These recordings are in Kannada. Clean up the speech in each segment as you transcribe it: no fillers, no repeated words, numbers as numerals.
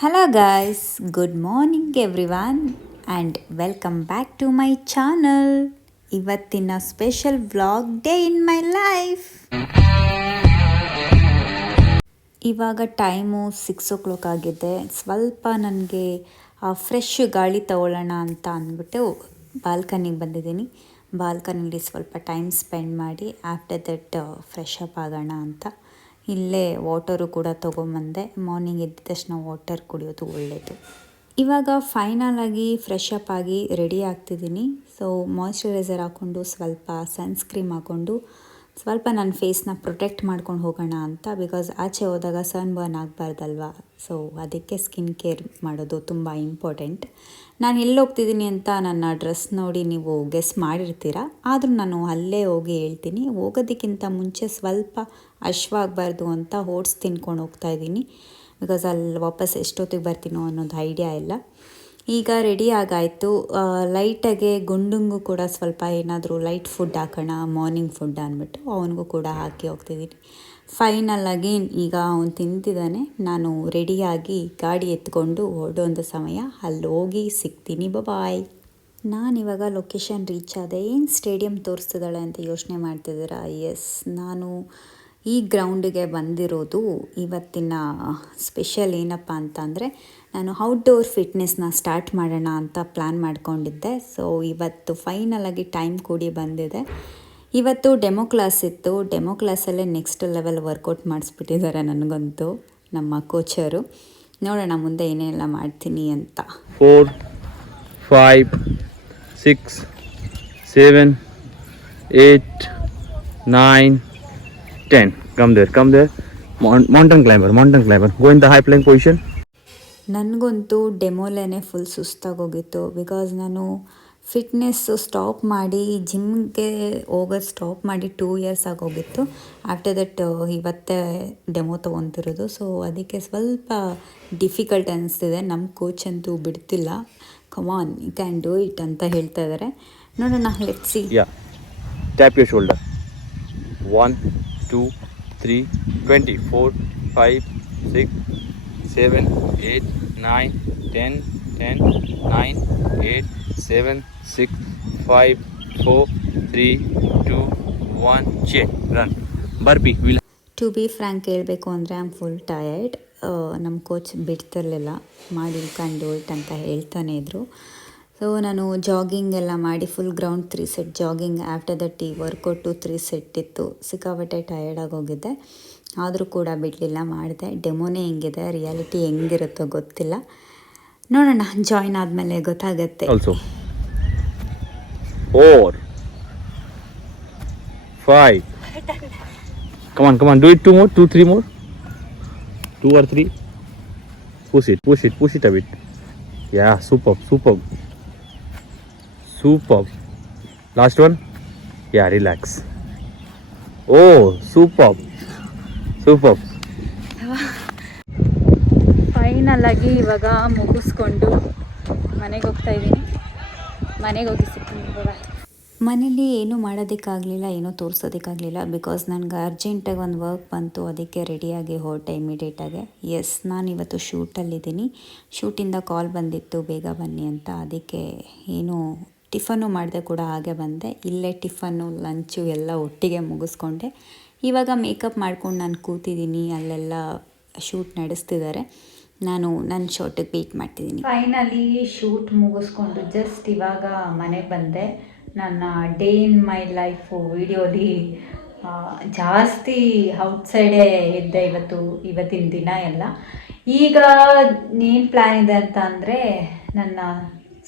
Hello guys, good morning everyone and welcome back to my channel. ಇವತ್ತಿನ special vlog day in my life. ಇವಾಗ ಟೈಮು 6 o'clock ಆಗಿದೆ. ಸ್ವಲ್ಪ ನನಗೆ ಫ್ರೆಶ್ ಗಾಳಿ ತಗೊಳ್ಳೋಣ ಅಂತ ಅಂದ್ಬಿಟ್ಟು ಬಾಲ್ಕನಿಗೆ ಬಂದಿದ್ದೀನಿ. ಬಾಲ್ಕನಿಲಿ ಸ್ವಲ್ಪ ಟೈಮ್ ಸ್ಪೆಂಡ್ ಮಾಡಿ ಆಫ್ಟರ್ ದಟ್ ಫ್ರೆಶ್ ಅಪ್ ಆಗೋಣ ಅಂತ. ಇಲ್ಲೇ ವಾಟರು ಕೂಡ ತೊಗೊಂಬಂದೆ. ಮಾರ್ನಿಂಗ್ ಎದ್ದ ತಕ್ಷಣ ವಾಟರ್ ಕುಡಿಯೋದು ಒಳ್ಳೆಯದು. ಇವಾಗ ಫೈನಲ್ ಆಗಿ ಫ್ರೆಶ್ ಅಪ್ ಆಗಿ ರೆಡಿ ಆಗ್ತಿದ್ದೀನಿ. ಸೊ ಮಾಯ್ಶ್ಚರೈಸರ್ ಹಾಕ್ಕೊಂಡು ಸ್ವಲ್ಪ ಸನ್ಸ್ಕ್ರೀಮ್ ಹಾಕ್ಕೊಂಡು ಸ್ವಲ್ಪ ನನ್ನ ಫೇಸ್ನ ಪ್ರೊಟೆಕ್ಟ್ ಮಾಡ್ಕೊಂಡು ಹೋಗೋಣ ಅಂತ. ಬಿಕಾಸ್ ಆಚೆ ಹೋದಾಗ ಸನ್ ಬರ್ನ್ ಆಗಬಾರ್ದಲ್ವ. ಸೊ ಅದಕ್ಕೆ ಸ್ಕಿನ್ ಕೇರ್ ಮಾಡೋದು ತುಂಬ ಇಂಪಾರ್ಟೆಂಟ್. ನಾನು ಎಲ್ಲಿ ಹೋಗ್ತಿದ್ದೀನಿ ಅಂತ ನನ್ನ ಡ್ರೆಸ್ ನೋಡಿ ನೀವು ಗೆಸ್ ಮಾಡಿರ್ತೀರ. ಆದರೂ ನಾನು ಅಲ್ಲೇ ಹೋಗಿ ಹೇಳ್ತೀನಿ. ಹೋಗೋದಕ್ಕಿಂತ ಮುಂಚೆ ಸ್ವಲ್ಪ ಹಶ್ವಾಗಬಾರ್ದು ಅಂತ ಓಟ್ಸ್ ತಿನ್ಕೊಂಡು ಹೋಗ್ತಾಯಿದ್ದೀನಿ. ಬಿಕಾಸ್ ಅಲ್ಲಿ ವಾಪಸ್ ಎಷ್ಟೊತ್ತಿಗೆ ಬರ್ತೀನೋ ಅನ್ನೋದು ಐಡಿಯಾ ಇಲ್ಲ. ಈಗ ರೆಡಿ ಆಗಾಯಿತು. ಲೈಟಾಗೆ ಗುಂಡುಂಗು ಕೂಡ ಸ್ವಲ್ಪ ಏನಾದರೂ ಲೈಟ್ ಫುಡ್ ಹಾಕೋಣ ಮಾರ್ನಿಂಗ್ ಫುಡ್ ಅಂದ್ಬಿಟ್ಟು ಅವನಿಗೂ ಕೂಡ ಹಾಕಿ ಹೋಗ್ತಿದ್ದೀನಿ. ಫೈನಲ್ಲಾಗಿ ಈಗ ಅವನು ತಿಂತಿದ್ದಾನೆ. ನಾನು ರೆಡಿಯಾಗಿ ಗಾಡಿ ಎತ್ಕೊಂಡು ಹೊರಡೋಂಥ ಸಮಯ ಅಲ್ಲಿ ಹೋಗಿ ಸಿಗ್ತೀನಿ. ಬಾಯ್. ನಾನಿವಾಗ ಲೊಕೇಶನ್ ರೀಚ್ ಆದೆ. ಏನು ಸ್ಟೇಡಿಯಂ ತೋರಿಸ್ತಿದ್ದಾಳೆ ಅಂತ ಯೋಚನೆ ಮಾಡ್ತಿದ್ದೀರಾ? ಎಸ್, ನಾನು ಈ ಗ್ರೌಂಡಿಗೆ ಬಂದಿರೋದು ಇವತ್ತಿನ ಸ್ಪೆಷಲ್ ಏನಪ್ಪ ಅಂತಂದರೆ, ನಾನು ಔಟ್ಡೋರ್ ಫಿಟ್ನೆಸ್ನ ಸ್ಟಾರ್ಟ್ ಮಾಡೋಣ ಅಂತ ಪ್ಲ್ಯಾನ್ ಮಾಡ್ಕೊಂಡಿದ್ದೆ. ಸೊ ಇವತ್ತು ಫೈನಲಾಗಿ ಟೈಮ್ ಕೂಡಿ ಬಂದಿದೆ. ಇವತ್ತು ಡೆಮೋ ಕ್ಲಾಸ್ ಇತ್ತು. ಡೆಮೋ ಕ್ಲಾಸಲ್ಲೇ ನೆಕ್ಸ್ಟ್ ಲೆವೆಲ್ ವರ್ಕೌಟ್ ಮಾಡಿಸ್ಬಿಟ್ಟಿದ್ದಾರೆ ನನಗಂತೂ ನಮ್ಮ ಕೋಚರು. ನೋಡೋಣ ಮುಂದೆ ಏನೆಲ್ಲ ಮಾಡ್ತೀನಿ ಅಂತ. 4, 5, 6, 7, 8, 9, 10. Come there. Mountain climber. Go in the high plank position. ನನಗಂತೂ ಡೆಮೋಲೇನೆ ಫುಲ್ ಸುಸ್ತಾಗೋಗಿತ್ತು. ಬಿಕಾಸ್ ನಾನು ಫಿಟ್ನೆಸ್ಸು ಸ್ಟಾಪ್ ಮಾಡಿ ಜಿಮ್ಗೆ ಹೋಗೋದು ಸ್ಟಾಪ್ ಮಾಡಿ 2 years ಆಗೋಗಿತ್ತು. ಆಫ್ಟರ್ ದಟ್ ಇವತ್ತೇ ಡೆಮೋ ತೊಗೊತಿರೋದು. ಸೊ ಅದಕ್ಕೆ ಸ್ವಲ್ಪ ಡಿಫಿಕಲ್ಟ್ ಅನ್ನಿಸ್ತಿದೆ. ನಮ್ಮ ಕೋಚ್ ಅಂತೂ ಬಿಡ್ತಿಲ್ಲ. ಕಮಾನ್, ಯು ಕ್ಯಾನ್ ಡೂ ಇಟ್ ಅಂತ ಹೇಳ್ತಾ ಇದ್ದಾರೆ. ನೋಡೋಣ, let's see. Tap your shoulder. 1, 2, 3, 20, 4, 5, 6, 7, 8, 9, 10, 9, 8, 7, 6, 5, 4, 3, 2, 1, change. Run. Burpee. To be frank ಹೇಳಬೇಕು ಅಂದರೆ ಐ ಆಮ್ ಫುಲ್ ಟಯರ್ಡ್. ನಮ್ಮ ಕೋಚ್ ಬಿಡ್ತಿರ್ಲಿಲ್ಲ. ಮಾಡಿ ಕಂಡು ಇಟ್ ಅಂತ ಹೇಳ್ತಾನೆ ಇದ್ದರು. ಸೊ ನಾನು ಜಾಗಿಂಗ್ ಎಲ್ಲ ಮಾಡಿ full ground 3 set jogging. After that ಈ ವರ್ಕೌಟು 3 set ಇತ್ತು. ಸಿಕ್ಕಾಪಟ್ಟೆ ಟಯರ್ಡ್ ಆಗೋಗಿದೆ. ಆದರೂ ಕೂಡ ಬಿಡಲಿಲ್ಲ, ಮಾಡಿದೆ. ಡೆಮೋನೇ ಹೆಂಗಿದೆ, ರಿಯಾಲಿಟಿ ಹೆಂಗಿರುತ್ತೋ ಗೊತ್ತಿಲ್ಲ. ನೋಡೋಣ, ಜಾಯಿನ್ ಆದಮೇಲೆ ಗೊತ್ತಾಗತ್ತೆ. 4, 5. Come on. Do it 2 more, 2, 3 more. 2 or 3. Push it a bit. Yeah, superb. Last one. Yeah, relax. Oh, superb. Final ಆಗಿ ಇವಾಗ ಮುಗಿಸ್ಕೊಂಡು ಮನೆಗೆ ಹೋಗ್ತಾ ಇದ್ದೀನಿ. ಮನೆಗೆ ಹೋಗಿ ಸಿಗ್ತೀನಿ. ಬಾಯ್. ಮನೇಲಿ ಏನೂ ಮಾಡೋದಕ್ಕಾಗಲಿಲ್ಲ, ಏನೂ ತೋರಿಸೋದಕ್ಕಾಗಲಿಲ್ಲ. ಬಿಕಾಸ್ ನನಗೆ ಅರ್ಜೆಂಟಾಗಿ ಒಂದು ವರ್ಕ್ ಬಂತು. ಅದಕ್ಕೆ ರೆಡಿಯಾಗಿ ಹೊರಟೆ ಇಮಿಡಿಯೇಟಾಗೆ. ಎಸ್, ನಾನಿವತ್ತು ಶೂಟಲ್ಲಿದ್ದೀನಿ. ಶೂಟಿಂದ ಕಾಲ್ ಬಂದಿತ್ತು ಬೇಗ ಬನ್ನಿ ಅಂತ. ಅದಕ್ಕೆ ಏನು ಟಿಫನ್ನು ಮಾಡಿದೆ ಕೂಡ ಹಾಗೆ ಬಂದೆ. ಇಲ್ಲೇ ಟಿಫನ್ನು ಲಂಚು ಎಲ್ಲ ಒಟ್ಟಿಗೆ ಮುಗಿಸ್ಕೊಂಡೆ. ಇವಾಗ ಮೇಕಪ್ ಮಾಡ್ಕೊಂಡು ನಾನು ಕೂತಿದ್ದೀನಿ. ಅಲ್ಲೆಲ್ಲ ಶೂಟ್ ನಡೆಸ್ತಿದ್ದಾರೆ. ನಾನು ನನ್ನ ಶಾರ್ಟಿಗೆ ವೇಟ್ ಮಾಡ್ತಿದ್ದೀನಿ. ಫೈನಲಿ ಶೂಟ್ ಮುಗಿಸ್ಕೊಂಡು ಜಸ್ಟ್ ಇವಾಗ ಮನೆಗೆ ಬಂದೆ. ನನ್ನ ಡೇ ಇನ್ ಮೈ ಲೈಫು ವಿಡಿಯೋಲಿ ಜಾಸ್ತಿ ಔಟ್ಸೈಡೇ ಇದ್ದೆ ಇವತ್ತಿನ ದಿನ ಎಲ್ಲ. ಈಗ ಏನು ಪ್ಲ್ಯಾನ್ ಇದೆ ಅಂತ ಅಂದರೆ, ನನ್ನ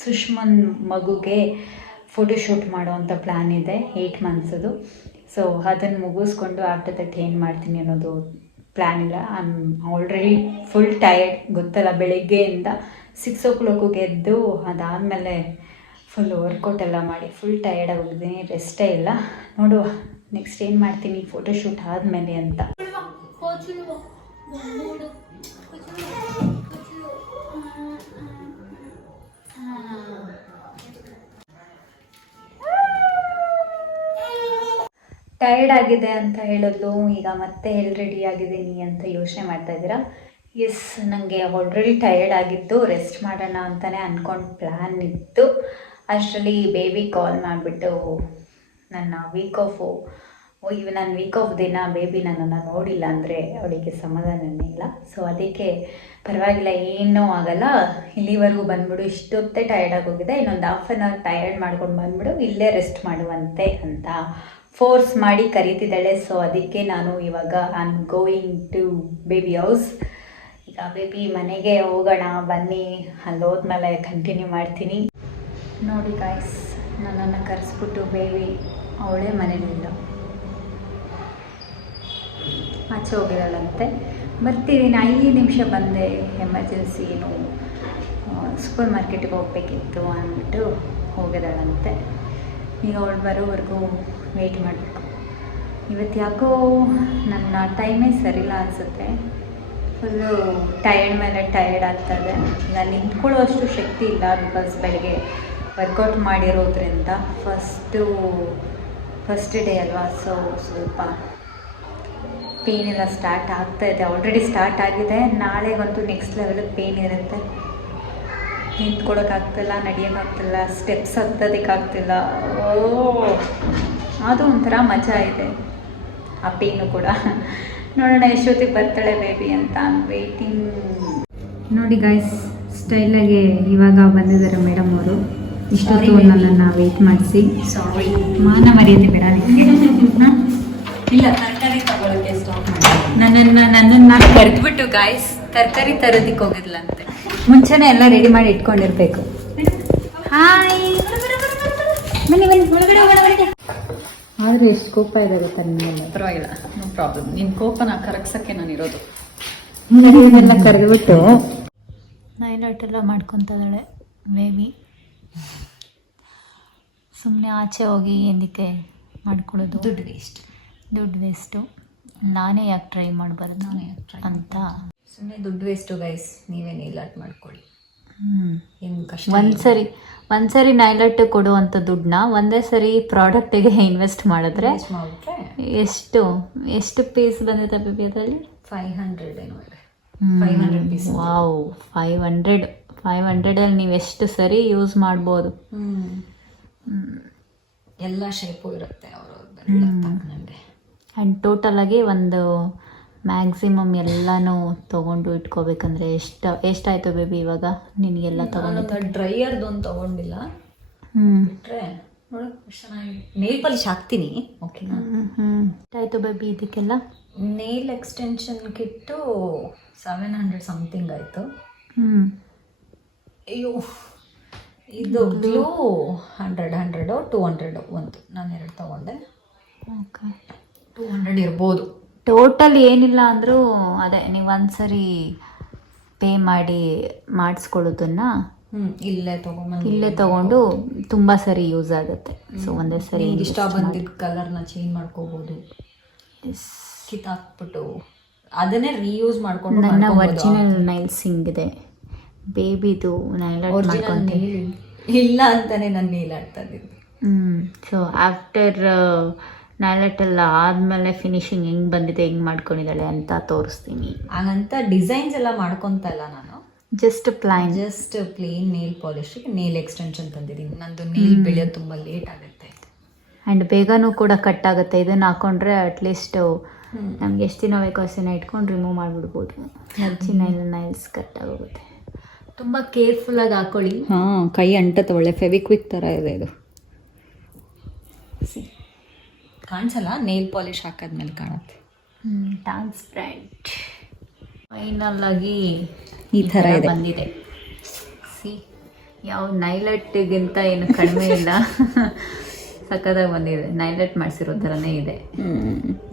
ಸುಷ್ಮನ್ ಮಗುಗೆ ಫೋಟೋಶೂಟ್ ಮಾಡೋವಂಥ ಪ್ಲ್ಯಾನ್ ಇದೆ 8 monthsದು. ಸೊ ಅದನ್ನು ಮುಗಿಸ್ಕೊಂಡು ಆಫ್ಟರ್ ದಟ್ ಏನು ಮಾಡ್ತೀನಿ ಅನ್ನೋದು ಪ್ಲ್ಯಾನ್ ಇಲ್ಲ. I am already full tired. ಗೊತ್ತಲ್ಲ, ಬೆಳಗ್ಗೆಯಿಂದ 6 o'clock ಎದ್ದು ಅದಾದಮೇಲೆ ಫುಲ್ ವರ್ಕೌಟ್ ಎಲ್ಲ ಮಾಡಿ ಫುಲ್ ಟಯರ್ಡ್ ಆಗೋಗಿದ್ದೀನಿ. ರೆಸ್ಟೇ ಇಲ್ಲ. ನೋಡುವ ನೆಕ್ಸ್ಟ್ ಏನು ಮಾಡ್ತೀನಿ ಫೋಟೋಶೂಟ್ ಆದಮೇಲೆ ಅಂತ. ಟಯರ್ಡ್ ಆಗಿದೆ ಅಂತ ಹೇಳೋದು. ಈಗ ಮತ್ತೆ ಎಲ್ಲಿ ರೆಡಿ ಆಗಿದ್ದೀನಿ ಅಂತ ಯೋಚನೆ ಮಾಡ್ತಾ ಇದ್ದೀರಾ? ಎಸ್, ನನಗೆ ಆಲ್ರೆಡಿ ಟಯರ್ಡ್ ಆಗಿತ್ತು, ರೆಸ್ಟ್ ಮಾಡೋಣ ಅಂತಲೇ ಅಂದ್ಕೊಂಡು ಪ್ಲ್ಯಾನ್ ಇತ್ತು. ಅಷ್ಟರಲ್ಲಿ ಬೇಬಿ ಕಾಲ್ ಮಾಡಿಬಿಟ್ಟು ನನ್ನ ವೀಕ್ ಆಫ್ ದಿನ ಬೇಬಿ ನನ್ನನ್ನು ನೋಡಿಲ್ಲ ಅಂದರೆ ಅವಳಿಗೆ ಸಮಾಧಾನನೇ ಇಲ್ಲ. ಸೊ ಅದಕ್ಕೆ ಪರವಾಗಿಲ್ಲ, ಏನೂ ಆಗಲ್ಲ, ಇಲ್ಲಿವರೆಗೂ ಬಂದ್ಬಿಡು, ಇಷ್ಟೊತ್ತೇ ಟಯರ್ಡ್ ಆಗೋಗಿದೆ, ಇನ್ನೊಂದು ಹಾಫ್ ಆನ್ ಅವರ್ ಟಯರ್ಡ್ ಮಾಡ್ಕೊಂಡು ಬಂದ್ಬಿಡು, ಇಲ್ಲೇ ರೆಸ್ಟ್ ಮಾಡುವಂತೆ ಅಂತ ಫೋರ್ಸ್ ಮಾಡಿ ಕರೀತಿದ್ದಾಳೆ. ಸೊ ಅದಕ್ಕೆ ನಾನು ಇವಾಗ I am going to baby house. ಈಗ ಬೇಬಿ ಮನೆಗೆ ಹೋಗೋಣ ಬನ್ನಿ, ಅಲ್ಲಿ ಹೋದ್ಮೇಲೆ ಕಂಟಿನ್ಯೂ ಮಾಡ್ತೀನಿ. ನೋಡಿ ಗಾಯ್ಸ್, ನನ್ನನ್ನು ಕರೆಸ್ಬಿಟ್ಟು ಬೇಬಿ ಅವಳೇ ಮನೇಲಿಲ್ಲ, ಆಚೆ ಹೋಗಿದ್ದಾಳಂತೆ. ಬರ್ತಿದ್ದೀನಿ, 5 ನಿಮಿಷ ಬಂದೆ, ಎಮರ್ಜೆನ್ಸಿ ಏನು ಸೂಪರ್ ಮಾರ್ಕೆಟಿಗೆ ಹೋಗ್ಬೇಕಿತ್ತು ಅಂದ್ಬಿಟ್ಟು ಹೋಗಿದ್ದಾಳಂತೆ. ಈಗ ಅವಳು ಬರೋವರೆಗೂ ವೆಯ್ಟ್ ಮಾಡಬೇಕು. ಇವತ್ತು ಯಾಕೋ ನನ್ನ ಟೈಮೇ ಸರಿಯಿಲ್ಲ ಅನಿಸುತ್ತೆ, ಫುಲ್ಲು ಟಯರ್ಡ್ ಮೇಲೆ ಟಯರ್ಡ್ ಆಗ್ತದೆ. ಈಗ ನಿಂತ್ಕೊಳ್ಳೋ ಅಷ್ಟು ಶಕ್ತಿ ಇಲ್ಲ, ಬಿಕಾಸ್ ಬೆಳಗ್ಗೆ ವರ್ಕೌಟ್ ಮಾಡಿರೋದ್ರಿಂದ ಫಸ್ಟ್ ಡೇ ಅಲ್ವಾ. ಸೊ ಸ್ವಲ್ಪ ಪೇನ್ ಎಲ್ಲ ಸ್ಟಾರ್ಟ್ ಆಗ್ತಾಯಿದೆ, ಆಲ್ರೆಡಿ ಸ್ಟಾರ್ಟ್ ಆಗಿದೆ. ನಾಳೆಗಂತೂ ನೆಕ್ಸ್ಟ್ ಲೆವೆಲಿಗೆ ಪೇನ್ ಇರುತ್ತೆ, ನಿಂತ್ಕೊಳ್ಳೋಕ್ಕಾಗ್ತಿಲ್ಲ, ನಡೆಯೋಕ್ಕಾಗ್ತಿಲ್ಲ, ಸ್ಟೆಪ್ಸ್ ಹತ್ತೋದಕ್ಕಾಗ್ತಿಲ್ಲ. ಅದು ಒಂಥರ ಮಜಾ ಇದೆ ಆ ಪೇನು ಕೂಡ. ನೋಡೋಣ ಎಷ್ಟೊತ್ತಿಗೆ ಬರ್ತಾಳೆ ಬೇಬಿ ಅಂತ, ವೇಟಿಂಗ್. ನೋಡಿ ಗಾಯ್ಸ್, ಸ್ಟೈಲಾಗೆ ಇವಾಗ ಬಂದಿದ್ದಾರೆ ಮೇಡಮ್ ಅವರು. ಇಷ್ಟೊತ್ತು ನನ್ನನ್ನು ವೆಯ್ಟ್ ಮಾಡಿಸಿ. ಸಾರಿ, ಮಾನ ಮರ್ಯಾದೆ ಬೇಡ ನಿಮಗೆ. ಇಲ್ಲ, ತರಕಾರಿ ತಗೊಳ್ಳೋಕ್ಕೆ ಸ್ಟಾಪ್ ಮಾಡಿ ನನ್ನನ್ನು ಕರೆದ್ಬಿಟ್ಟು ಗಾಯ್ಸ್ ತರಕಾರಿ ತರೋದಕ್ಕೆ ಹೋಗಿದ್ಲಂತೆ. ಮುಂಚೆನೇ ಎಲ್ಲ ರೆಡಿ ಮಾಡಿ ಇಟ್ಕೊಂಡಿರ್ಬೇಕು. ಹಾಯ್, ಬನ್ನಿ ಬನ್ನಿ, ಒಳಗಡೆ ಹೋಗೋಣ ಒಳಗೆ. ಆದರೆ ಎಷ್ಟು ಕೋಪ ಇದೆ ಗೊತ್ತಾ ನಿಮಗೆ? ಪರವಾಗಿಲ್ಲ, ನೋ ಪ್ರಾಬ್ಲಮ್. ನಿನ್ನ ಕೋಪನ ಕರಗ್ಸೋಕ್ಕೆ ನಾನು ಇರೋದು. ಎಲ್ಲ ಕರೆದ್ಬಿಟ್ಟು ನೈಲೈಟ್ ಎಲ್ಲ ಮಾಡ್ಕೊತಾ ಇದ್ದಾಳೆ ಬೇಬಿ. ಸುಮ್ಮನೆ ಆಚೆ ಹೋಗಿ ಏನಕ್ಕೆ ಮಾಡ್ಕೊಳ್ಳೋದು, ದುಡ್ಡು ವೇಸ್ಟು. ನಾನೇ ಯಾಕೆ ಟ್ರೈ ಮಾಡಬಾರ್ದು ಅಂತ ಸುಮ್ಮನೆ ದುಡ್ಡು ವೇಸ್ಟು ಗೈಸ್. ನೀವೇ ನೇಲ್ ಆರ್ಟ್ ಮಾಡ್ಕೊಳ್ಳಿ. ಏನು ಕಷ್ಟ. ಒಂದ್ಸರಿ ನೈಲೈಟ್ ಕೊಡುವಂಥ ದುಡ್ಡನ್ನ ಒಂದೇ ಸರಿ ಪ್ರಾಡಕ್ಟಿಗೆ ಇನ್ವೆಸ್ಟ್ ಮಾಡಿದ್ರೆ ಎಷ್ಟು ಪೀಸ್ ಬಂದಿದೆ ಬೇಬಿ ಅದರಲ್ಲಿ? 500 ಏನೋ ಇದೆ. 500 ಪೀಸ್. ವಾವ್, 500 ನೀವು ಎಷ್ಟು ಸರಿ ಯೂಸ್ ಮಾಡ್ಬೋದು. ಎಲ್ಲ ಶೇಪು ಇರುತ್ತೆ ಅವ್ರವ್ರದ್ದು ನನಗೆ. ಆ್ಯಂಡ್ ಟೋಟಲಾಗಿ ಒಂದು ಮ್ಯಾಕ್ಸಿಮಮ್ ಎಲ್ಲನೂ ತೊಗೊಂಡು ಇಟ್ಕೋಬೇಕಂದ್ರೆ ಎಷ್ಟಾಯಿತು ಬೇಬಿ ಇವಾಗ ನಿನಗೆಲ್ಲ ತೊಗೊಂಡು? ಡ್ರೈಯರ್ದು ಒಂದು ತೊಗೊಂಡಿಲ್ಲ, ಬಿಟ್ಟರೆ ನೋಡೋಕೆ ಚೆನ್ನಾಗಿ ನೇಲ್ ಪಾಲಿಶ್ ಹಾಕ್ತೀನಿ. ಓಕೆನಾ? ಎಷ್ಟಾಯಿತು ಬೇಬಿ ಇದಕ್ಕೆಲ್ಲ? ನೇಲ್ ಎಕ್ಸ್ಟೆನ್ಷನ್ ಕಿಟ್ಟು 700 ಸಮಥಿಂಗ್ ಆಯಿತು. ಅಯ್ಯೋ, ಇದು ಗ್ಲೂ 100 200 ಒಂದು, ನಾನು 2 ತೊಗೊಂಡೆ. ಓಕೆ, 200 ಇರ್ಬೋದು ಟೋಟಲ್. ಏನಿಲ್ಲ ಅಂದರೂ ಅದೇ ನೀವು ಒಂದ್ಸರಿ ಪೇ ಮಾಡಿ ಮಾಡಿಸ್ಕೊಳ್ಳೋದನ್ನ ಇಲ್ಲೇ ತೊಗೊಂಡು ತುಂಬ ಸರಿ ಯೂಸ್ ಆಗುತ್ತೆ. ಸೊ ಒಂದೇ ಸರಿ ಇಷ್ಟ ಬಂದಿದ್ದ ಕಲರ್ನ ಚೇಂಜ್ ಮಾಡ್ಕೋಬೋದು, ಕಿತ್ತಾಕ್ಬಿಟ್ಟು ಅದನ್ನೇ ರೀಯೂಸ್ ಮಾಡ್ಕೊಂಡು. ನನ್ನ ಒರಿಜಿನಲ್ ನೈಲ್ಸ್ ಹಿಂಗಿದೆ, ಬೇಬಿದು ನೈಲಾಟ್ ಮಾಡ್ಕೊಂತೀನಿ. ಇಲ್ಲ ಅಂತಾನೆ ನಾನು ನೇಲ್ ಆಡ್ತಾ ಇದ್ದಿದ್ದು. ಸೊ ಆಫ್ಟರ್ ನೈಲಾಟ್ ಎಲ್ಲ ಆದಮೇಲೆ ಫಿನಿಶಿಂಗ್ ಹೆಂಗೆ ಬಂದಿದೆ, ಹೆಂಗೆ ಮಾಡ್ಕೊಂಡಿದ್ದಾಳೆ ಅಂತ ತೋರಿಸ್ತೀನಿ. ಹಾಗಂತ ಡಿಸೈನ್ಸ್ ಎಲ್ಲ ಮಾಡ್ಕೊತಾ ಇಲ್ಲ ನಾನು, ಜಸ್ಟ್ ಪ್ಲೇನ್ ನೇಲ್ ಪಾಲಿಶಿಗೆ ನೇಲ್ ಎಕ್ಸ್ಟೆನ್ಷನ್ ತಂದಿದ್ದೀನಿ. ನಂದು ನೇಲ್ ಬೆಳೆಯೋದು ತುಂಬ ಲೇಟ್ ಆಗುತ್ತೆ ಆ್ಯಂಡ್ ಬೇಗನೂ ಕೂಡ ಕಟ್ ಆಗುತ್ತೆ. ಇದನ್ನು ಹಾಕೊಂಡ್ರೆ ಅಟ್ಲೀಸ್ಟ್ ನಮ್ಗೆ ಎಷ್ಟು ದಿನ ಬೇಕೋ ಅಷ್ಟು ದಿನ ಇಟ್ಕೊಂಡು ರಿಮೂವ್ ಮಾಡಿಬಿಡ್ಬೋದು. ನೈಲ್ಸ್ ಕಟ್ ಆಗೋಗುತ್ತೆ. ತುಂಬ ಕೇರ್ಫುಲ್ಲಾಗಿ ಹಾಕೊಳ್ಳಿ. ಕೈ ಅಂಟತ್ತೆ, ಒಳ್ಳೆ ಫೆವಿಕ್ವಿಕ್ ಥರ ಇದೆ ಇದು. ಕಾಣಿಸಲ್ಲ, ನೇಲ್ ಪಾಲಿಶ್ ಹಾಕಿದ್ಮೇಲೆ ಕಾಣುತ್ತೆ. ಟ್ರಾನ್ಸ್ಪರೆಂಟ್ ಫೈನಲ್ ಆಗಿ ಈ ಥರ ಇದೆ ಬಂದಿದೆ. ಸಿ, ಯಾವ ನೈಲೈಟ್ಗಿಂತ ಏನು ಕಡಿಮೆ ಇಲ್ಲ, ಸಕ್ಕತ್ತಾಗಿ ಬಂದಿದೆ. ನೈಲೈಟ್ ಮಾಡಿಸಿರೋ ಥರನೇ ಇದೆ.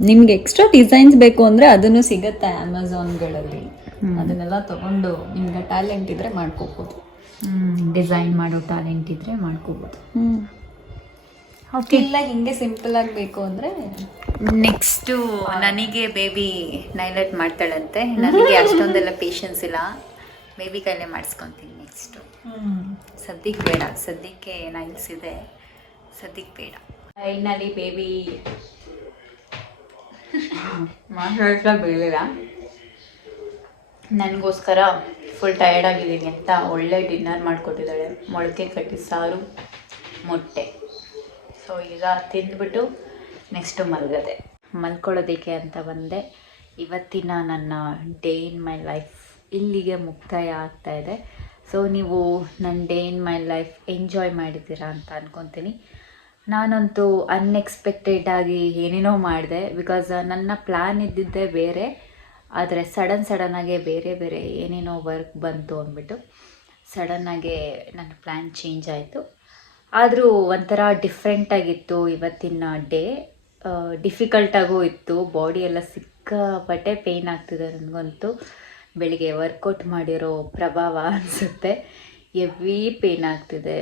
ನಿಮ್ಗೆ ಎಕ್ಸ್ಟ್ರಾ ಡಿಸೈನ್ಸ್ ಬೇಕು ಅಂದರೆ ಅದನ್ನು ಸಿಗುತ್ತೆ ಅಮೆಝಾನ್ಗಳಲ್ಲಿ. ಅದನ್ನೆಲ್ಲ ತೊಗೊಂಡು ನಿಮ್ಗೆ ಟ್ಯಾಲೆಂಟ್ ಇದ್ದರೆ ಮಾಡ್ಕೋಬೋದು. ಡಿಸೈನ್ ಮಾಡೋ ಟ್ಯಾಲೆಂಟ್ ಇದ್ದರೆ ಮಾಡ್ಕೋಬೋದು. ಓಕೆ, ಇಲ್ಲ ಹಿಂಗೆ ಸಿಂಪಲ್ ಆಗಿ ಬೇಕು ಅಂದರೆ ನೆಕ್ಸ್ಟು ನನಗೆ ಬೇಬಿ ನೈಲೈಟ್ ಮಾಡ್ತಾಳಂತೆ. ನನಗೆ ಅಷ್ಟೊಂದೆಲ್ಲ ಪೇಷನ್ಸ್ ಇಲ್ಲ, ಬೇಬಿ ಕೈಲೇ ಮಾಡಿಸ್ಕೊತೀನಿ ನೆಕ್ಸ್ಟು. ಸದ್ಯಕ್ಕೆ ಬೇಡ, ಸದ್ಯಕ್ಕೆ ನೈಲ್ಸ್ ಇದೆ, ಸದ್ಯಕ್ಕೆ ಬೇಡ. ಫೈನಲಿ ಬೇಬಿ ಮಾತಾಡ್ತಾ ಬೀಳಿಲ್ಲ. ನನಗೋಸ್ಕರ ಫುಲ್ ಟಯರ್ಡ್ ಆಗಿದ್ದೀನಿ ಅಂತ ಒಳ್ಳೆ ಡಿನ್ನರ್ ಮಾಡಿಕೊಟ್ಟಿದ್ದಾಳೆ. ಮೊಳಕೆ ಕಟ್ಟಿ ಸಾರು, ಮೊಟ್ಟೆ. ಸೊ ಈಗ ತಿಂದ್ಬಿಟ್ಟು ನೆಕ್ಸ್ಟು ಮಲ್ಕೊಳ್ಳೋದಕ್ಕೆ ಅಂತ ಬಂದೆ. ಇವತ್ತಿನ ನನ್ನ ಡೇ ಇನ್ ಮೈ ಲೈಫ್ ಇಲ್ಲಿಗೆ ಮುಕ್ತಾಯ ಆಗ್ತಾಯಿದೆ. ಸೊ ನೀವು ನನ್ನ day in my life enjoy ಮಾಡಿದ್ದೀರಾ ಅಂತ ಅಂದ್ಕೊತೀನಿ. ನಾನಂತೂ ಅನ್ಎಕ್ಸ್ಪೆಕ್ಟೆಡಾಗಿ ಏನೇನೋ ಮಾಡಿದೆ. ಬಿಕಾಸ್ ನನ್ನ ಪ್ಲ್ಯಾನ್ ಇದ್ದಿದ್ದೇ ಬೇರೆ, ಆದರೆ ಸಡನ್ನಾಗೆ ಬೇರೆ ಏನೇನೋ ವರ್ಕ್ ಬಂತು ಅಂದ್ಬಿಟ್ಟು ಸಡನ್ನಾಗೆ ನನ್ನ ಪ್ಲ್ಯಾನ್ ಚೇಂಜ್ ಆಯಿತು. ಆದರೂ ಒಂಥರ ಡಿಫ್ರೆಂಟಾಗಿತ್ತು ಇವತ್ತಿನ ಡೇ. ಡಿಫಿಕಲ್ಟಾಗೂ ಇತ್ತು. ಬಾಡಿ ಎಲ್ಲ ಸಿಕ್ಕಾಪಟ್ಟೆ ಪೇಯ್ನ್ ಆಗ್ತಿದೆ ನನಗಂತೂ. ಬೆಳಿಗ್ಗೆ ವರ್ಕೌಟ್ ಮಾಡಿರೋ ಪ್ರಭಾವ ಅನಿಸುತ್ತೆ. ಹೆವಿ ಪೇಯ್ನ್ ಆಗ್ತಿದೆ.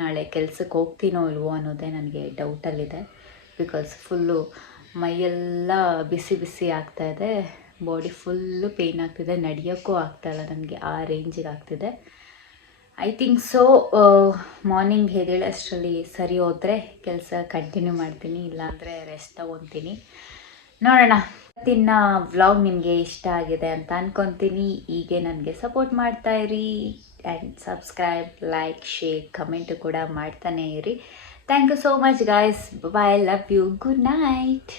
ನಾಳೆ ಕೆಲಸಕ್ಕೆ ಹೋಗ್ತೀನೋ ಇಲ್ವೋ ಅನ್ನೋದೇ ನನಗೆ ಡೌಟಲ್ಲಿದೆ. ಬಿಕಾಸ್ ಫುಲ್ಲು ಮೈಯೆಲ್ಲ ಬಿಸಿ ಆಗ್ತಾಯಿದೆ. ಬಾಡಿ ಫುಲ್ಲು ಪೇಯ್ನ್ ಆಗ್ತಿದೆ. ನಡೆಯೋಕ್ಕೂ ಆಗ್ತಾಯಿಲ್ಲ ನನಗೆ, ಆ ರೇಂಜಿಗೆ ಆಗ್ತಿದೆ. ಐ ಥಿಂಕ್ ಸೊ ಮಾರ್ನಿಂಗ್ ಎದ್ದೇಳೋಷ್ಟರಲ್ಲಿ ಸರಿ ಹೋದರೆ ಕೆಲಸ ಕಂಟಿನ್ಯೂ ಮಾಡ್ತೀನಿ, ಇಲ್ಲಾಂದರೆ ರೆಸ್ಟ್ ತಗೊತೀನಿ. ನೋಡೋಣ. ಇವತ್ತಿನ ವ್ಲಾಗ್ ನಿಮಗೆ ಇಷ್ಟ ಆಗಿದೆ ಅಂತ ಅಂದ್ಕೊತೀನಿ. ಹೀಗೆ ನನಗೆ ಸಪೋರ್ಟ್ ಮಾಡ್ತಾಯಿರಿ. And subscribe, like, share, comment ಕೂಡ ಮಾಡ್ತಾನೇ ಇರಿ. Thank you so much guys. Bye, love you, good night.